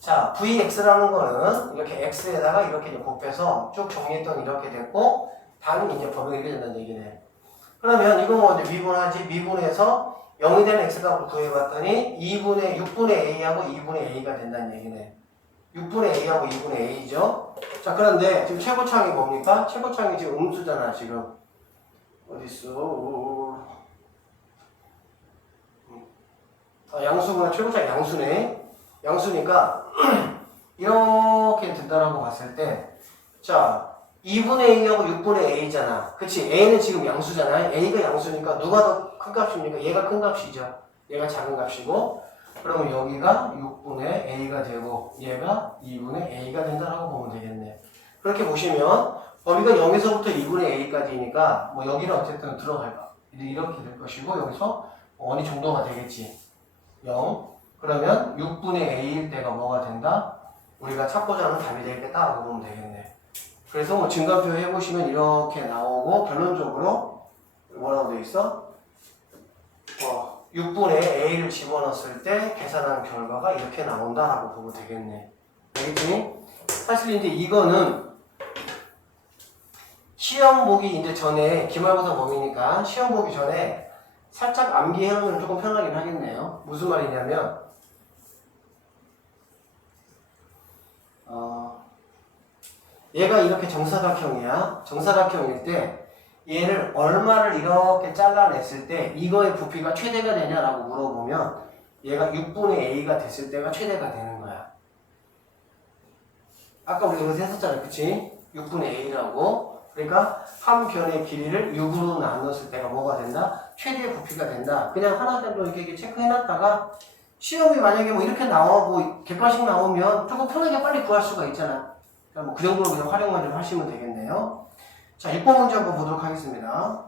자, vx라는 거는 이렇게 x에다가 이렇게 이제 곱해서 쭉 정리했더니 이렇게 됐고 다는 이제 범위가 이렇게 된다는 얘기네. 그러면 이거 뭐 이제 미분하지? 미분해서 0이 되는 x값을 구해봤더니 6분의 a하고 2분의 a가 된다는 얘기네. 6분의 a하고 2분의 a죠. 자, 그런데 지금 최고창이 뭡니까? 최고창이 지금 음수잖아, 지금. 어딨어? 양수구나. 최고창이 양수네. 양수니까 이렇게 된다라고 봤을 때 자, 2분의 a하고 6분의 a잖아. 그치? a는 지금 양수잖아. a가 양수니까 누가 더 큰 값입니까? 얘가 큰 값이죠. 얘가 작은 값이고 그러면 여기가 6분의 a가 되고 얘가 2분의 a가 된다라고 보면 되겠네. 그렇게 보시면 범위가 0에서부터 2분의 a까지니까 뭐 여기는 어쨌든 들어갈 거 이렇게 될 것이고 여기서 어느 정도가 되겠지. 0. 그러면 6분의 a일 때가 뭐가 된다? 우리가 찾고자 하는 답이 되겠다라고 보면 되겠네. 그래서 뭐 증가표 해보시면 이렇게 나오고 결론적으로 뭐라고 돼 있어? 6분의 a를 집어넣었을 때 계산한 결과가 이렇게 나온다라고 보면 되겠네. 알겠지? 사실 이제 이거는 시험 보기 이제 전에 기말고사 범위니까 시험 보기 전에 살짝 암기해놓으면 조금 편하긴 하겠네요. 무슨 말이냐면 얘가 이렇게 정사각형이야. 정사각형일 때 얘를 얼마를 이렇게 잘라냈을 때 이거의 부피가 최대가 되냐라고 물어보면 얘가 6분의 a가 됐을 때가 최대가 되는 거야. 아까 우리가 여기서 했었잖아. 그치? 6분의 a라고. 그러니까 한 변의 길이를 6으로 나눴을 때가 뭐가 된다? 최대의 부피가 된다. 그냥 하나 정도 이렇게 체크해놨다가 시험이 만약에 뭐 이렇게 나오고 객관식 나오면 조금 편하게 빨리 구할 수가 있잖아. 그러니까 뭐 그 정도로 그냥 활용만 좀 하시면 되겠네요. 자, 6번 문제 한번 보도록 하겠습니다.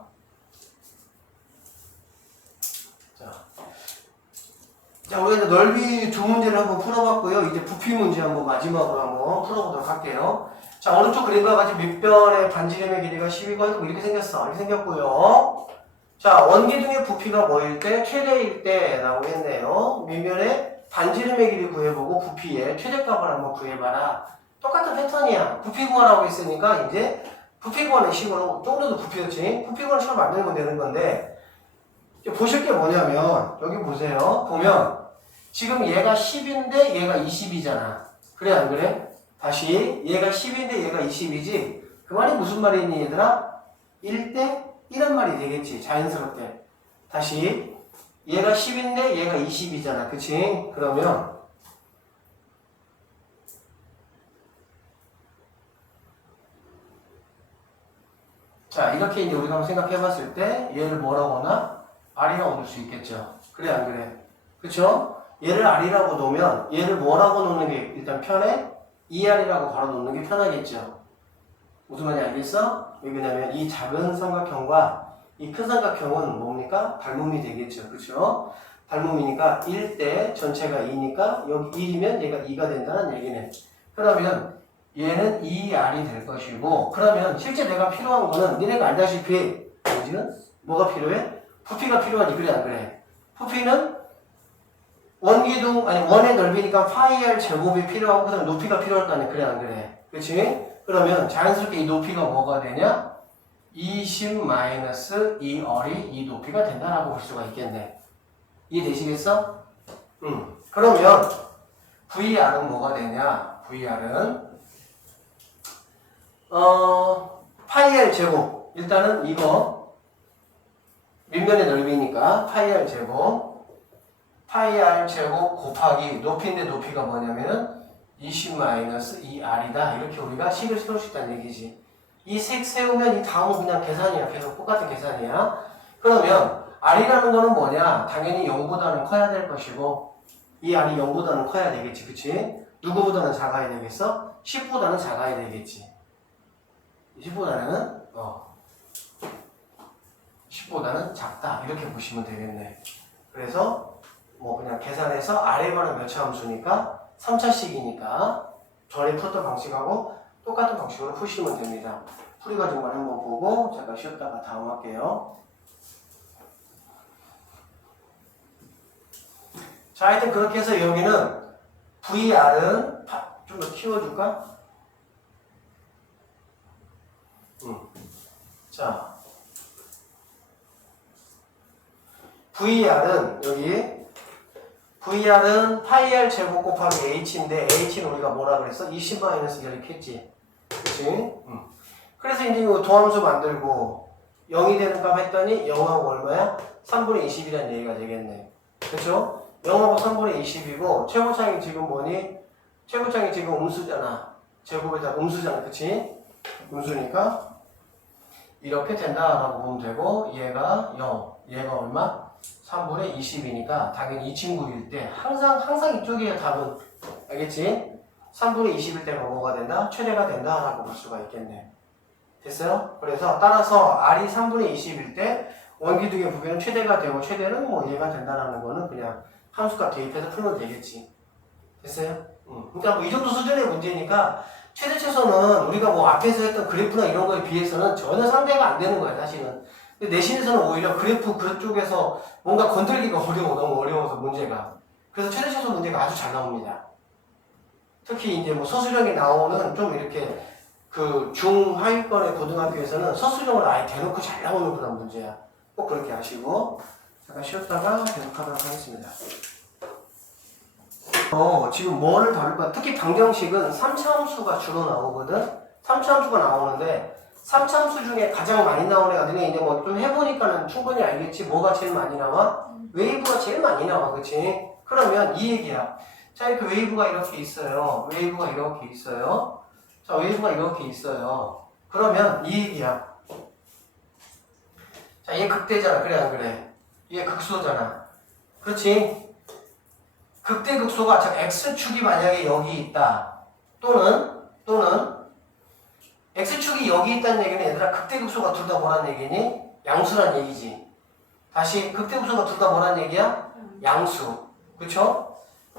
자, 우리가 이제 넓이 두 문제를 한번 풀어봤고요. 이제 부피 문제 한번 마지막으로 한번 풀어보도록 할게요. 자, 오른쪽 그림과 같이 밑변의 반지름의 길이가 12가 이렇게 생겼어. 이렇게 생겼고요. 자, 원기둥의 부피가 뭐일 때? 최대일 때 라고 했네요. 밑면에 반지름의 길이 구해보고 부피의 최대값을 한번 구해봐라. 똑같은 패턴이야. 부피 구하라고 했으니까 이제 부피 구하는 식으로 조금 더 부피였지. 부피 구하는 식으로 만들면 되는 건데 보실 게 뭐냐면 여기 보세요. 보면 지금 얘가 10인데 얘가 20이잖아. 그래 안 그래? 다시 얘가 10인데 얘가 20이지. 그 말이 무슨 말이니 얘들아? 1대 1한 말이 되겠지. 자연스럽게. 다시 얘가 10인데 얘가 20이잖아. 그치? 그러면 자, 이렇게 이제 우리가 한번 생각해 봤을 때 얘를 뭐라고나 R이라고 놓을 수 있겠죠. 그래 안 그래? 그쵸? 얘를 R이라고 놓으면 얘를 뭐라고 놓는 게 일단 편해? 2R이라고 바로 놓는 게 편하겠죠. 무슨 말인지 알겠어? 왜냐면 이 작은 삼각형과 이 큰 삼각형은 뭡니까? 닮음이 되겠죠. 그쵸? 닮음이니까 1대 전체가 2니까 여기 1이면 얘가 2가 된다는 얘기네. 그러면 얘는 2R이 될 것이고 그러면 실제 내가 필요한 거는 니네가 알다시피 뭐가 필요해? 부피가 필요하지. 그래 안 그래? 부피는 원기둥 아니 원의 넓이니까 파이 R 제곱이 필요하고 그다음에 높이가 필요할 거 아니야. 그래 안 그래? 그치? 그러면 자연스럽게 이 높이가 뭐가 되냐? 20-2R이 이 높이가 된다라고 볼 수가 있겠네. 이해되시겠어? 그러면 VR은 뭐가 되냐? VR은 파이 R 제곱. 일단은 이거 밑면의 넓이니까 파이 R 제곱 곱하기 높이인데 높이가 뭐냐면은 20-2R이다. 이렇게 우리가 식을 세울 수 있다는 얘기지. 이 색 세우면 이 다음은 그냥 계산이야. 계속 똑같은 계산이야. 그러면 R이라는 거는 뭐냐? 당연히 0보다는 커야 될 것이고 이 R이 0보다는 커야 되겠지. 그치? 누구보다는 작아야 되겠어? 10보다는 작아야 되겠지. 10보다는 10보다는 작다. 이렇게 보시면 되겠네. 그래서 뭐 그냥 계산해서 R의 반은 몇차 함수니까 3차식이니까 전에 풀었던 방식하고 똑같은 방식으로 푸시면 됩니다. 풀이 과정만 한번 보고 잠깐 쉬었다가 다음 할게요. 자, 하여튼 그렇게 해서 여기는 VR은 좀 더 키워줄까? 자, VR은 여기 VR은 파이 R 제곱 곱하기 H인데 H는 우리가 뭐라 그랬어? 20-1 이렇게 했지. 그치? 그래서 이제 이거 도함수 만들고 0이 되는 값 했더니 0하고 얼마야? 3분의 20이라는 얘기가 되겠네. 그쵸? 0하고 3분의 20이고 최고창이 지금 뭐니? 최고창이 지금 음수잖아. 제곱에다 음수잖아. 그치? 음수니까 이렇게 된다라고 보면 되고 얘가 0, 얘가 얼마? 3분의 20이니까 당연히 이 친구일 때 항상 이쪽에 답은 알겠지? 3분의 20일 때가 뭐가 된다? 최대가 된다라고 볼 수가 있겠네. 됐어요? 그래서 따라서 R이 3분의 20일 때 원기둥의 부피는 최대가 되고 최대는 뭐 얘가 된다라는 거는 그냥 함수값 대입해서 풀면 되겠지. 됐어요? 그러니까 뭐 이 정도 수준의 문제니까 최대 최소는 우리가 뭐 앞에서 했던 그래프나 이런 거에 비해서는 전혀 상대가 안 되는 거야 사실은. 근데 내신에서는 오히려 그래프 그쪽에서 뭔가 건들기가 어려워. 너무 어려워서 문제가. 그래서 최대 최소 문제가 아주 잘 나옵니다. 특히 이제 뭐 서술형이 나오는 좀 이렇게 그 중하위권의 고등학교에서는 서술형을 아예 대놓고 잘 나오는 그런 문제야. 꼭 그렇게 하시고 잠깐 쉬었다가 계속하도록 하겠습니다. 지금 뭐를 다룰 거야? 특히 방정식은 3차 함수가 주로 나오거든? 3차 함수가 나오는데 3차 함수 중에 가장 많이 나오는 애가 너네 이제 뭐 좀 해보니까는 충분히 알겠지? 뭐가 제일 많이 나와? 웨이브가 제일 많이 나와, 그치? 그러면 이 얘기야. 자, 이렇게 웨이브가 이렇게 있어요. 웨이브가 이렇게 있어요. 자, 웨이브가 이렇게 있어요. 그러면 이 얘기야. 자, 얘 극대잖아. 그래, 안 그래? 얘 극소잖아. 그렇지? 극대 극소가 자, X축이 만약에 여기 있다. 또는 X축이 여기 있다는 얘기는 얘들아 극대 극소가 둘 다 뭐란 얘기니? 양수란 얘기지. 다시 극대 극소가 둘 다 뭐란 얘기야? 양수. 그쵸?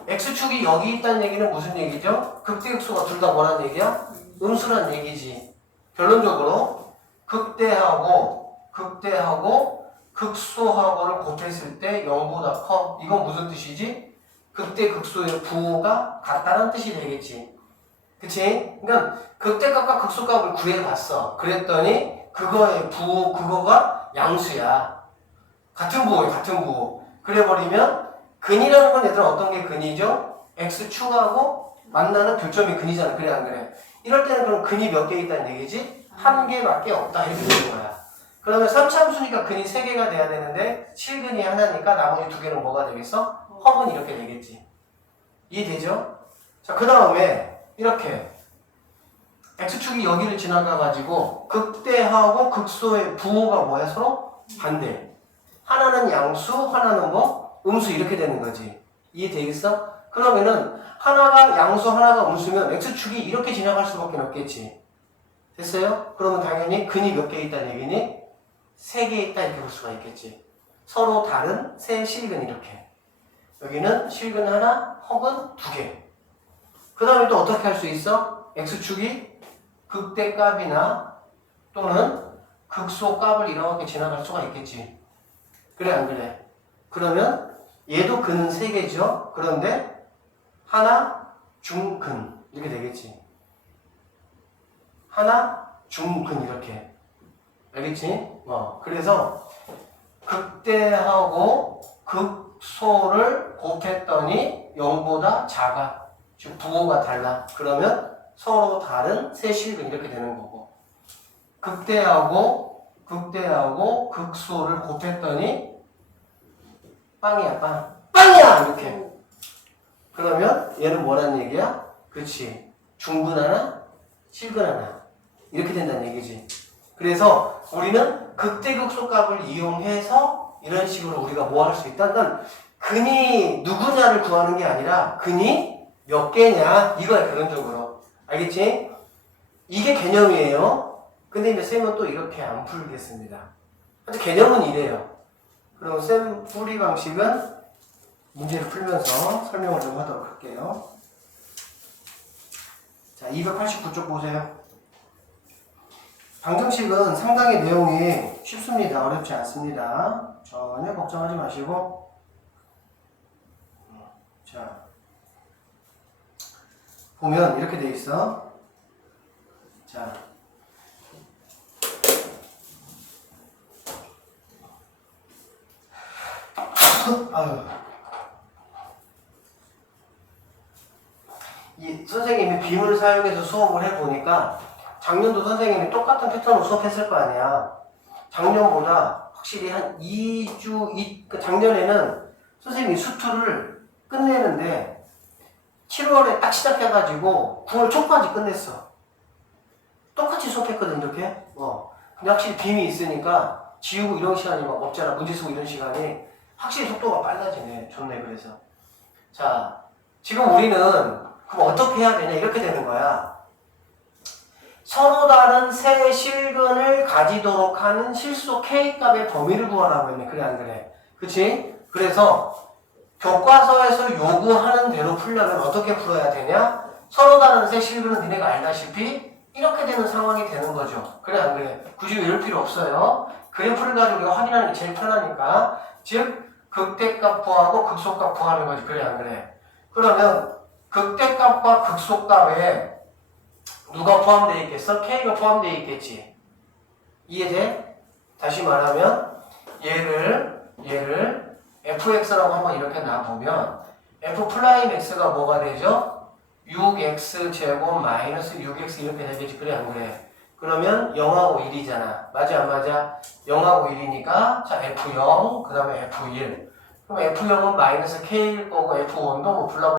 X축이 여기 있다는 얘기는 무슨 얘기죠? 극대 극소가 둘 다 뭐란 얘기야? 음수란 얘기지. 결론적으로 극대하고 극소하고를 곱했을 때 0보다 커. 이건 무슨 뜻이지? 극대 극소의 부호가 같다는 뜻이 되겠지. 그치? 그러니까 극대값과 극소값을 구해봤어. 그랬더니 그거의 부호, 그거가 양수야. 같은 부호야, 같은 부호. 그래버리면 근이라는 건 얘들아 어떤 게 근이죠? X축하고 만나는 교점이 근이잖아. 그래 안 그래? 이럴 때는 그럼 근이 몇 개 있다는 얘기지? 한 개밖에 없다 이렇게 되는 거야. 그러면 3차 함수니까 근이 3개가 돼야 되는데 7근이 하나니까 나머지 2개는 뭐가 되겠어? 허근 이렇게 되겠지. 이해되죠? 자, 그 다음에 이렇게 X축이 여기를 지나가가지고 극대하고 극소의 부호가 뭐야? 서로 반대. 하나는 양수, 하나는 뭐? 음수 이렇게 되는 거지. 이해되겠어? 그러면은 하나가 양수, 하나가 음수면 X축이 이렇게 지나갈 수밖에 없겠지. 됐어요? 그러면 당연히 근이 몇 개 있다는 얘기니? 3개 있다 이렇게 볼 수가 있겠지. 서로 다른 세 실근 이렇게. 여기는 실근 하나, 허근 2개. 그 다음에 또 어떻게 할 수 있어? X축이 극대값이나 또는 극소값을 이렇게 지나갈 수가 있겠지. 그래 안 그래? 그러면 얘도 근은 3개죠. 그런데 하나 중근 이렇게 되겠지. 하나 중근 이렇게. 알겠지? 그래서 극대하고 극소를 곱했더니 0보다 작아. 즉 부호가 달라. 그러면 서로 다른 세 실근 이렇게 되는 거고. 극대하고 극소를 곱했더니 빵이야 빵. 빵이야 이렇게. 그러면 얘는 뭐라는 얘기야? 그렇지. 중근 하나, 실근 하나. 이렇게 된다는 얘기지. 그래서 우리는 극대극소 값을 이용해서 이런 식으로 우리가 뭐 할 수 있다? 그러니까 근이 누구냐를 구하는 게 아니라 근이 몇 개냐 이거야 결론적으로. 알겠지? 이게 개념이에요. 근데 이제 쌤은 또 이렇게 안 풀겠습니다. 하여튼 개념은 이래요. 그럼 쌤 풀이 방식은 문제를 풀면서 설명을 좀 하도록 할게요. 자, 289쪽 보세요. 방정식은 상당히 내용이 쉽습니다. 어렵지 않습니다. 전혀 걱정하지 마시고. 자, 보면 이렇게 돼 있어. 자, 아유. 이 선생님이 빔을 사용해서 수업을 해보니까 작년도 선생님이 똑같은 패턴으로 수업했을 거 아니야. 작년보다 확실히 한 2주, 작년에는 선생님이 수투를 끝내는데 7월에 딱 시작해가지고 9월 초까지 끝냈어. 똑같이 수업했거든, 이렇게. 근데 확실히 빔이 있으니까 지우고 이런 시간이 막 없잖아. 문제 쓰고 이런 시간이. 확실히 속도가 빨라지네. 좋네, 그래서. 자, 지금 우리는 그럼 어떻게 해야 되냐? 이렇게 되는 거야. 서로 다른 세 실근을 가지도록 하는 실수 K값의 범위를 구하라고 했네. 그래, 안 그래? 그치? 그래서 교과서에서 요구하는 대로 풀려면 어떻게 풀어야 되냐? 서로 다른 세 실근은 니네가 알다시피 이렇게 되는 상황이 되는 거죠. 그래, 안 그래? 굳이 외울 필요 없어요. 그래프를 가지고 우리가 확인하는 게 제일 편하니까. 즉, 극대값 구하고 극소값 구하는 거지. 그래, 안 그래? 그러면 극대값과 극소값에 누가 포함되어 있겠어? K가 포함되어 있겠지. 이해돼? 다시 말하면 얘를 fx라고 한번 이렇게 놔보면 f'x가 뭐가 되죠? 6x 제곱 마이너스 6x 이렇게 되겠지. 그래, 안 그래? 그러면 0하고 1이잖아. 맞아, 안 맞아? 0하고 1이니까 자 f0 그 다음에 f1. 그럼 f0은 마이너스 k일 거고 f1도 뭐 불러